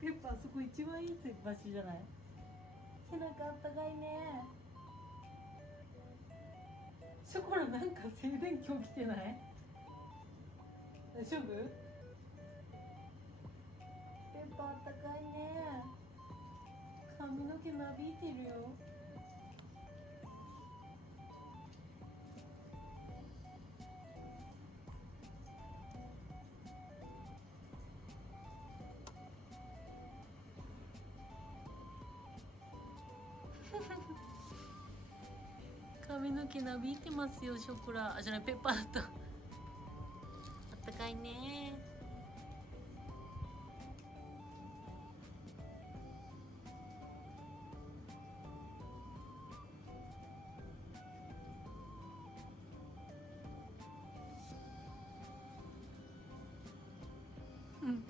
ペッパーそこ一番いい場所じゃない？背中あったかいね。ショコラなんか静電気起きてない？大丈夫？ペッパーあったかいね。髪の毛なびいてるよ。髪の毛なびいてますよ、ショコラ。あ、じゃない、ペッパーだった。あったかいね。うん。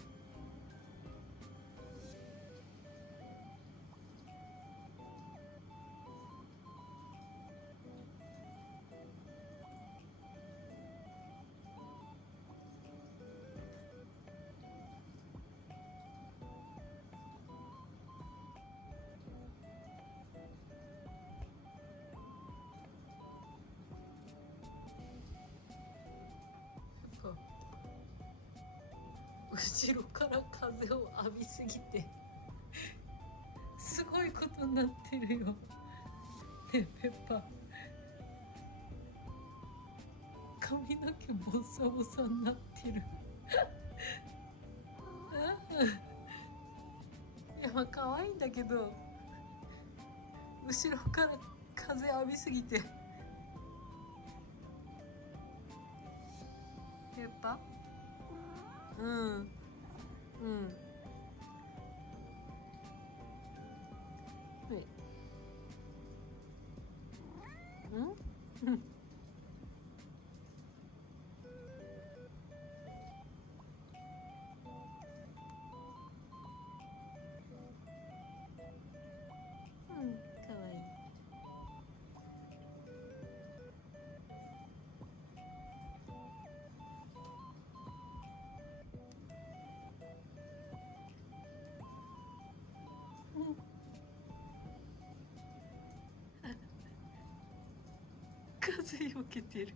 後ろから風を浴びすぎてすごいことになってるよ。ねえペッパー、髪の毛ボサボサになってる。いやまあ可愛いんだけど、後ろから風浴びすぎて。ペッパー、うんうんはいうんうん、かわいい。風よけてる。